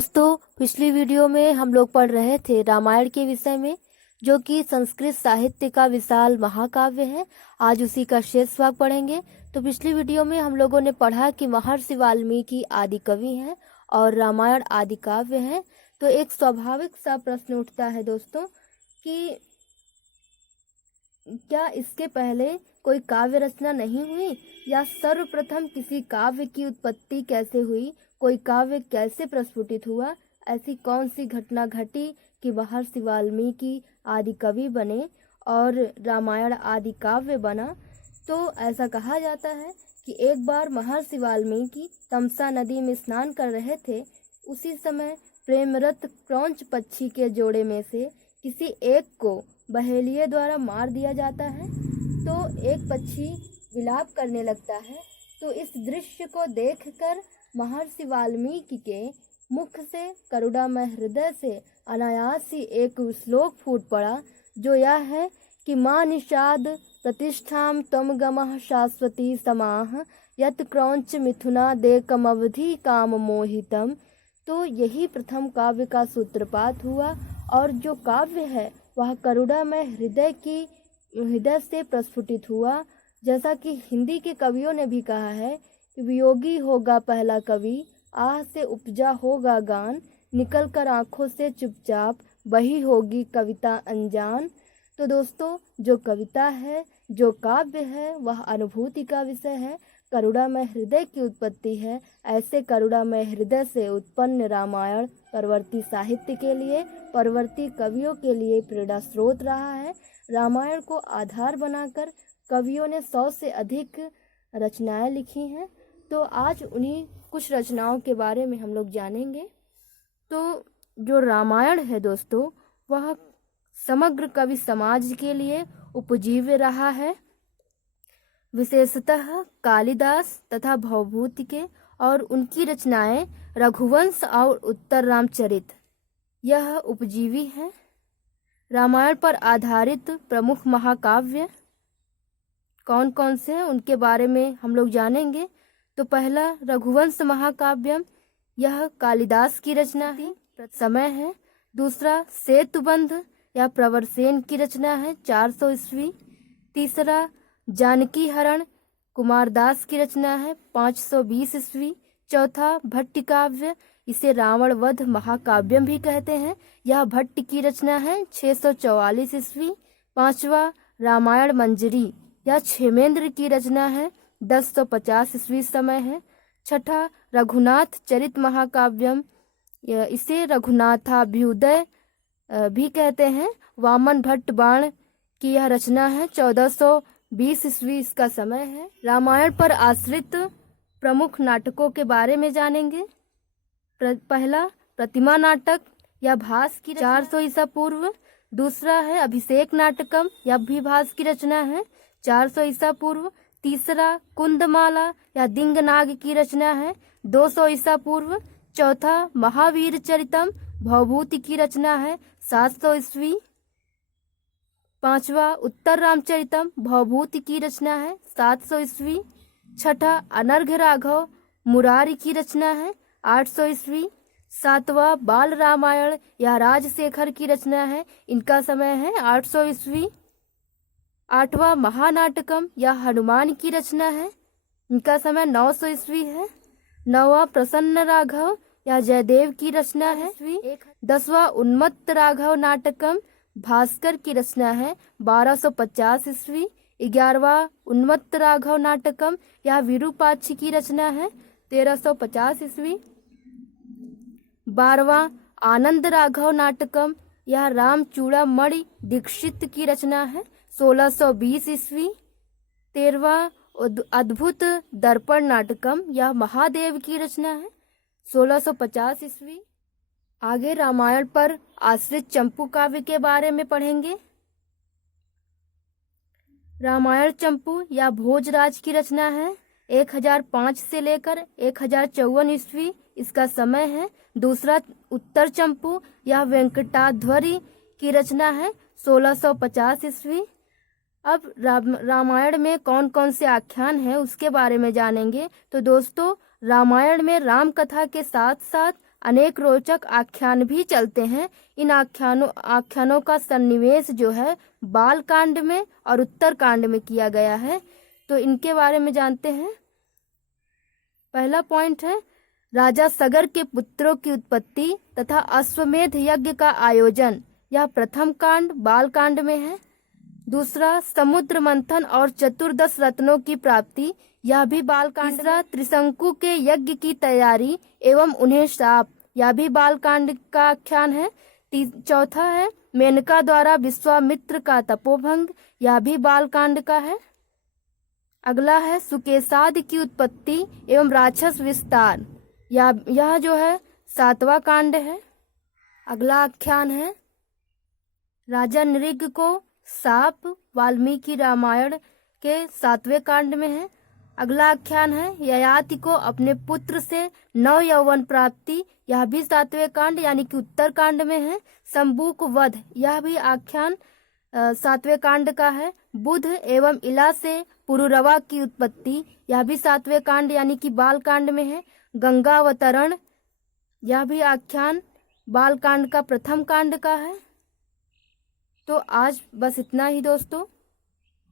दोस्तों, पिछली वीडियो में हम लोग पढ़ रहे थे रामायण के विषय में, जो कि संस्कृत साहित्य का विशाल महाकाव्य है। आज उसी का शेष भाग पढ़ेंगे। तो पिछली वीडियो में हम लोगों ने पढ़ा कि महर्षि वाल्मीकि आदि कवि हैं और रामायण आदि काव्य है। तो एक स्वाभाविक सा प्रश्न उठता है दोस्तों कि क्या इसके पहले कोई काव्य रचना नहीं हुई, या सर्वप्रथम किसी काव्य की उत्पत्ति कैसे हुई, कोई काव्य कैसे प्रस्फुटित हुआ, ऐसी कौन सी घटना घटी कि महर्षि वाल्मीकि आदि कवि बने और रामायण आदि काव्य बना। तो ऐसा कहा जाता है कि एक बार महर्षि वाल्मीकि तमसा नदी में स्नान कर रहे थे। उसी समय प्रेमरत क्रौंच पक्षी के जोड़े में से किसी एक को बहेलिये द्वारा मार दिया जाता है। तो एक पक्षी विलाप करने लगता है। तो इस दृश्य को देखकर महर्षि वाल्मीकि के मुख से करुणामय हृदय से अनायास ही एक श्लोक फूट पड़ा, जो यह है कि मां निषाद प्रतिष्ठाम त्वं गमः शाश्वती समाह यत् क्रौंच मिथुना देकमवधि काम मोहितम। तो यही प्रथम काव्य का सूत्रपात हुआ, और जो काव्य है वह करुणामय हृदय से प्रस्फुटित हुआ। जैसा कि हिंदी के कवियों ने भी कहा है कि वियोगी होगा पहला कवि, आह से उपजा होगा गान, निकल कर आँखों से चुपचाप वही होगी कविता अनजान। तो दोस्तों, जो कविता है, जो काव्य है, वह अनुभूति का विषय है, करुणामय हृदय की उत्पत्ति है। ऐसे करुणामय हृदय से उत्पन्न रामायण परवर्ती साहित्य के लिए, परवर्ती कवियों के लिए प्रेरणा स्रोत रहा है। रामायण को आधार बनाकर कवियों ने 100 से अधिक रचनाएं लिखी हैं। तो आज उन्हीं कुछ रचनाओं के बारे में हम लोग जानेंगे। तो जो रामायण है दोस्तों, वह समग्र कवि समाज के लिए उपजीव्य रहा है, विशेषतः कालिदास तथा भवभूति के, और उनकी रचनाएं रघुवंश और उत्तर रामचरित यह उपजीवी हैं। रामायण पर आधारित प्रमुख महाकाव्य कौन कौन से हैं उनके बारे में हम लोग जानेंगे। तो पहला रघुवंश महाकाव्यम, यह कालिदास की रचना है, समय है। दूसरा सेतुबंध या प्रवरसेन की रचना है, 400 ईस्वी। तीसरा जानकी हरण कुमारदास की रचना है, 520 ईस्वी। चौथा भट्टिकाव्य, इसे रावण वध महाकाव्यम भी कहते हैं, यह भट्ट की रचना है, 644 ईस्वी। पांचवा रामायण मंजरी, यह क्षेमेंद्र की रचना है, 1050 ईस्वी समय है। छठा रघुनाथ चरित महाकाव्यम, इसे रघुनाथाभ्युदय भी कहते हैं, वामन भट्ट बाण की यह रचना है, 1420 ईस्वी इसका समय है। रामायण पर आश्रित प्रमुख नाटकों के बारे में जानेंगे। पहला प्रतिमा नाटक या भास की 400 ईसा पूर्व। दूसरा है अभिषेक नाटकम, यह भी भास की रचना है, 400 ईसा पूर्व। तीसरा कुंदमाला या दिंगनाग की रचना है, 200 ईसा पूर्व। चौथा महावीर चरितम भवभूति की रचना है, 700 ईस्वी। पांचवा उत्तर रामचरितम भवभूति की रचना है, 700 ईस्वी। छठा अनर्घ राघव मुरारी की रचना है, 800 ईस्वी। सातवां बाल रामायण या राजशेखर की रचना है, इनका समय है 800 ईस्वी। आठवां महानाटकम या हनुमान की रचना है, इनका समय 900 ईस्वी है। नौवां प्रसन्न राघव या जयदेव की रचना है। 10वां उन्मत्त राघव नाटकम भास्कर की रचना है, 1250 ईस्वी। 11वां उन्मत्त राघव नाटकम या विरूपाक्ष की रचना है, 1350 ईस्वी। 12वां आनंद राघव नाटकम या रामचूड़ामणि दीक्षित की रचना है, 1620 ईस्वी। 13वां अद्भुत दर्पण नाटकम या महादेव की रचना है, 1650 ईस्वी। आगे रामायण पर आश्रित चंपू काव्य के बारे में पढ़ेंगे। रामायण चंपू या भोजराज की रचना है, 1005 से लेकर 1054 ईस्वी इसका समय है। दूसरा उत्तर चंपू या वेंकटाध्वरी की रचना है, 1650 ईस्वी। अब रामायण में कौन कौन से आख्यान हैं उसके बारे में जानेंगे। तो दोस्तों, रामायण में राम कथा के साथ साथ अनेक रोचक आख्यान भी चलते हैं। इन आख्यानों का सन्निवेश जो है बाल कांड में और उत्तर कांड में किया गया है। तो इनके बारे में जानते हैं। पहला पॉइंट है राजा सगर के पुत्रों की उत्पत्ति तथा अश्वमेध यज्ञ का आयोजन, यह प्रथम कांड बाल कांड में है। दूसरा समुद्र मंथन और चतुर्दश रत्नों की प्राप्ति, यह भी बाल कांड। तीसरा त्रिशंकु के यज्ञ की तैयारी एवं उन्हें श्राप, यह भी बाल कांड का आख्यान है। चौथा है मेनका द्वारा विश्वामित्र का तपोभंग, यह भी बाल कांड का है। अगला है सुकेशाद की उत्पत्ति एवं राक्षस विस्तार, यह जो है 7वां कांड है। अगला आख्यान है राजा नृग को साप, वाल्मीकि रामायण के 7वें कांड में है। अगला आख्यान है ययाति को अपने पुत्र से नव यौवन प्राप्ति, यह भी 7वें कांड यानी कि उत्तर कांड में है। शंबुक वध, यह भी आख्यान 7वें कांड का है। बुध एवं इला से पुरुरवा की उत्पत्ति, यह भी 7वें कांड यानी कि बाल कांड में है। गंगावतरण, यह भी आख्यान बाल कांड का प्रथम कांड का है। तो आज बस इतना ही दोस्तों,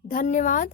धन्यवाद।